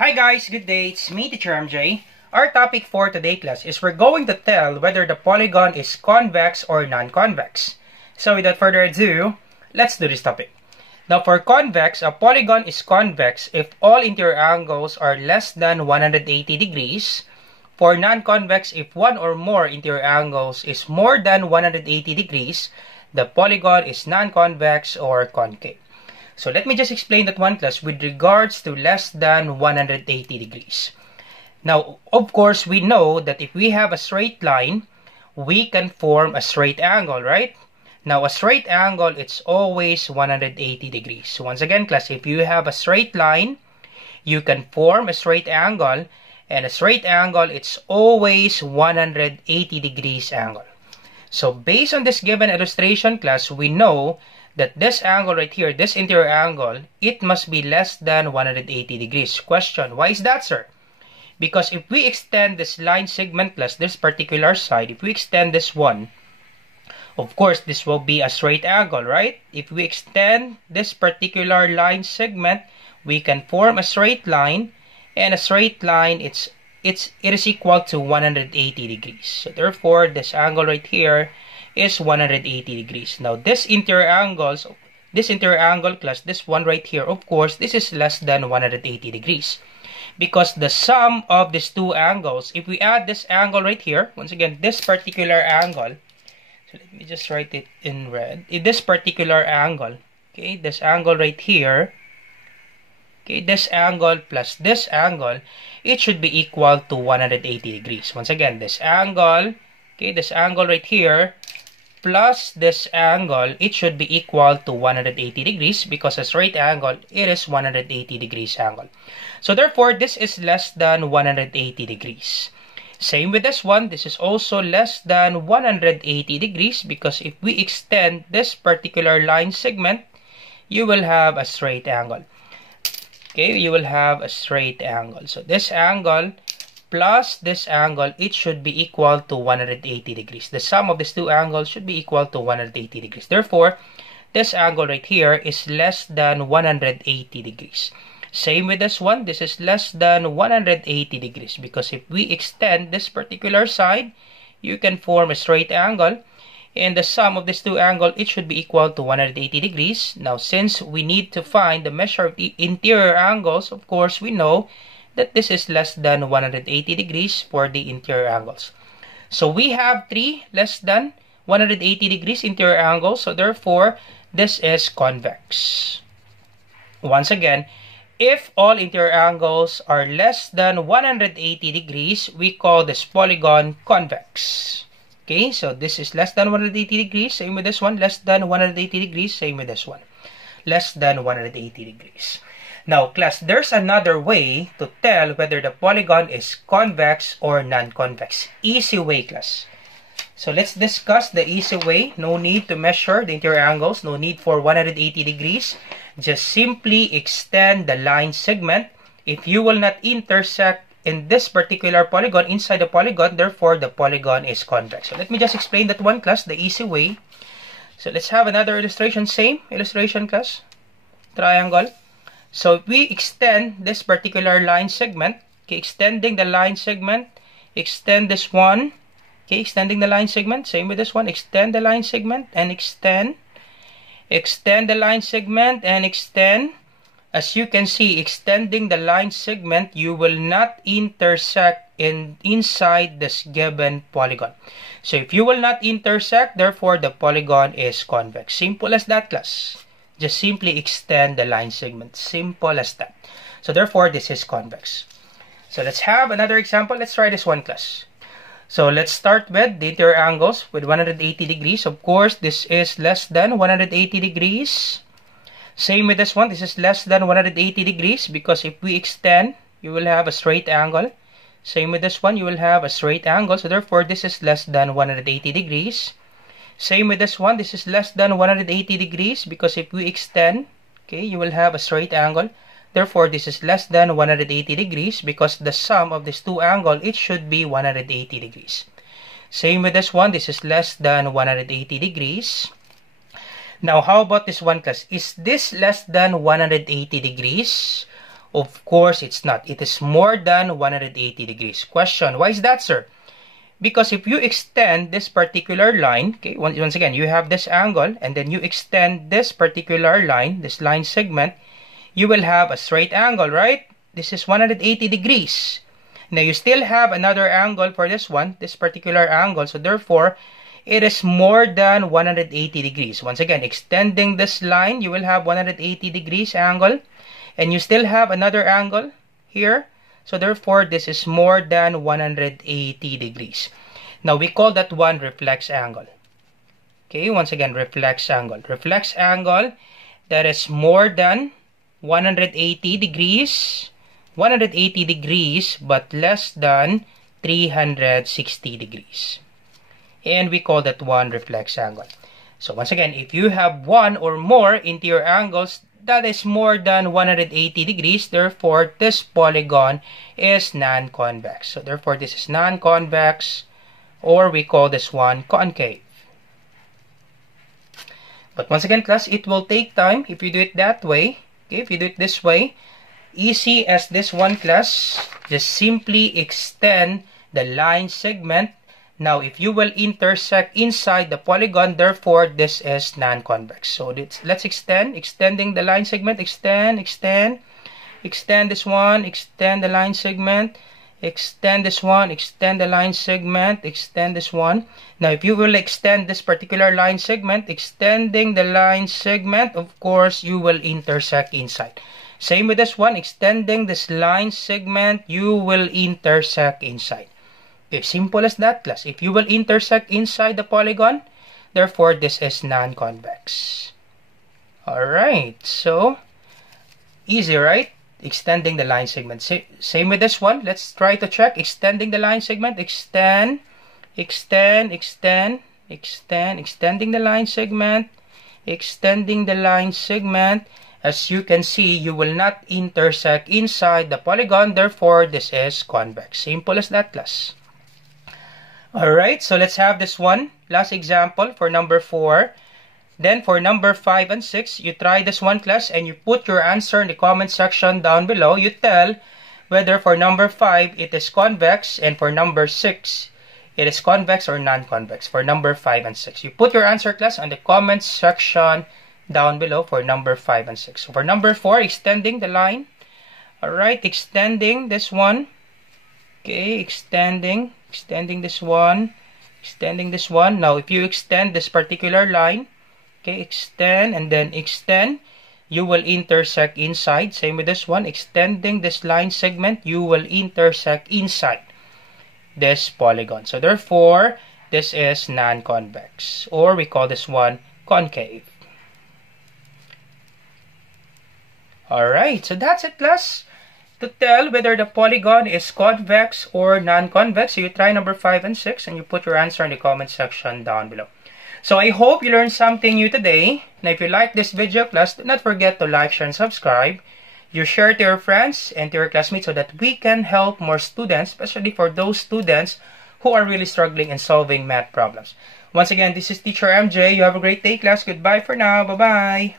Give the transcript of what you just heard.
Hi guys, good day. It's me, Teacher MJ. Our topic for today class is we're going to tell whether the polygon is convex or non-convex. So without further ado, let's do this topic. Now for convex, a polygon is convex if all interior angles are less than 180 degrees. For non-convex, if one or more interior angles is more than 180 degrees, the polygon is non-convex or concave. So let me just explain that one class with regards to less than 180 degrees. Now, of course, we know that if we have a straight line, we can form a straight angle, right? Now, a straight angle, it's always 180 degrees. So once again, class, if you have a straight line, you can form a straight angle, and a straight angle, it's always 180 degrees angle. So based on this given illustration, class, we know that this angle right here, this interior angle, it must be less than 180 degrees. Question, why is that, sir? Because if we extend this line segment class, this particular side, if we extend this one, of course, this will be a straight angle, right? If we extend this particular line segment, we can form a straight line, and a straight line, it is equal to 180 degrees. So therefore, this angle right here is 180 degrees. Now, this interior angle class, this one right here, of course, this is less than 180 degrees. Because the sum of these two angles, if we add this angle right here, once again, this particular angle, so let me just write it in red. In this particular angle, okay, this angle right here, okay, this angle plus this angle, it should be equal to 180 degrees. Once again, this angle, okay, this angle right here, plus this angle, it should be equal to 180 degrees because a straight angle, it is 180 degrees angle. So therefore, this is less than 180 degrees. Same with this one, this is also less than 180 degrees because if we extend this particular line segment, you will have a straight angle. Okay, you will have a straight angle. So this angle plus this angle, it should be equal to 180 degrees. The sum of these two angles should be equal to 180 degrees. Therefore, this angle right here is less than 180 degrees. Same with this one, this is less than 180 degrees because if we extend this particular side, you can form a straight angle, and the sum of these two angles, it should be equal to 180 degrees. Now, since we need to find the measure of the interior angles, of course, we know that this is less than 180 degrees for the interior angles. So we have three less than 180 degrees interior angles, so therefore, this is convex. Once again, if all interior angles are less than 180 degrees, we call this polygon convex. Okay, so this is less than 180 degrees, same with this one, less than 180 degrees, same with this one, less than 180 degrees. Now, class, there's another way to tell whether the polygon is convex or non-convex. Easy way, class. So let's discuss the easy way. No need to measure the interior angles, no need for 180 degrees. Just simply extend the line segment. If you will not intersect in this particular polygon, inside the polygon, therefore the polygon is convex. So let me just explain that one, class, the easy way. So let's have another illustration, same illustration, class. Triangle. So if we extend this particular line segment, okay, extending the line segment, extend this one, okay, extending the line segment, same with this one, extend the line segment and extend the line segment and extend. As you can see, extending the line segment, you will not intersect inside this given polygon. So if you will not intersect, therefore the polygon is convex. Simple as that, class. Just simply extend the line segment. Simple as that. So therefore, this is convex. So let's have another example. Let's try this one, class. So let's start with the interior angles with 180 degrees. Of course, this is less than 180 degrees. Same with this one. This is less than 180 degrees because if we extend, you will have a straight angle. Same with this one. You will have a straight angle. So therefore, this is less than 180 degrees. Same with this one, this is less than 180 degrees because if we extend, okay, you will have a straight angle. Therefore, this is less than 180 degrees because the sum of these two angles, it should be 180 degrees. Same with this one, this is less than 180 degrees. Now, how about this one, class? Is this less than 180 degrees? Of course, it's not. It is more than 180 degrees. Question, why is that, sir? Because if you extend this particular line, okay, once again, you have this angle, and then you extend this particular line, this line segment, you will have a straight angle, right? This is 180 degrees. Now, you still have another angle for this one, this particular angle. So, therefore, it is more than 180 degrees. Once again, extending this line, you will have 180 degrees angle. And you still have another angle here. So, therefore, this is more than 180 degrees. Now, we call that one reflex angle. Okay, once again, reflex angle. Reflex angle that is more than 180 degrees. 180 degrees, but less than 360 degrees. And we call that one reflex angle. So, once again, if you have one or more interior angles that is more than 180 degrees, therefore, this polygon is non-convex. So, therefore, this is non-convex, or we call this one concave. But once again, class, it will take time if you do it that way. Okay, if you do it this way, easy as this one, class, just simply extend the line segment. Now, if you will intersect inside the polygon, therefore, this is non-convex. So, let's extending the line segment, extend this one, extend the line segment, extend this one, extend the line segment, extend this one. Now, if you will extend this particular line segment, extending the line segment, of course, you will intersect inside. Same with this one, extending this line segment, you will intersect inside. Okay, simple as that, class. If you will intersect inside the polygon, therefore, this is non-convex. Alright, so, easy, right? Extending the line segment. Same with this one. Let's try to check. Extending the line segment. Extending the line segment. Extending the line segment. As you can see, you will not intersect inside the polygon. Therefore, this is convex. Simple as that, class. Alright, so let's have this one. Last example for number 4. Then for number 5 and 6, you try this one, class, and you put your answer in the comment section down below. You tell whether for number 5 it is convex, and for number 6 it is convex or non-convex for number 5 and 6. You put your answer, class, on the comment section down below for number 5 and 6. So for number 4, extending the line. Alright, extending this one. Okay, extending this one, extending this one. Now, if you extend this particular line, okay, extend and then extend, you will intersect inside. Same with this one, extending this line segment, you will intersect inside this polygon. So, therefore, this is non-convex, or we call this one concave. Alright, so that's it, class. To tell whether the polygon is convex or non-convex, so you try number 5 and 6 and you put your answer in the comment section down below. So I hope you learned something new today. Now if you like this video, class, do not forget to like, share, and subscribe. You share to your friends and to your classmates so that we can help more students, especially for those students who are really struggling in solving math problems. Once again, this is Teacher MJ. You have a great day, class. Goodbye for now. Bye-bye.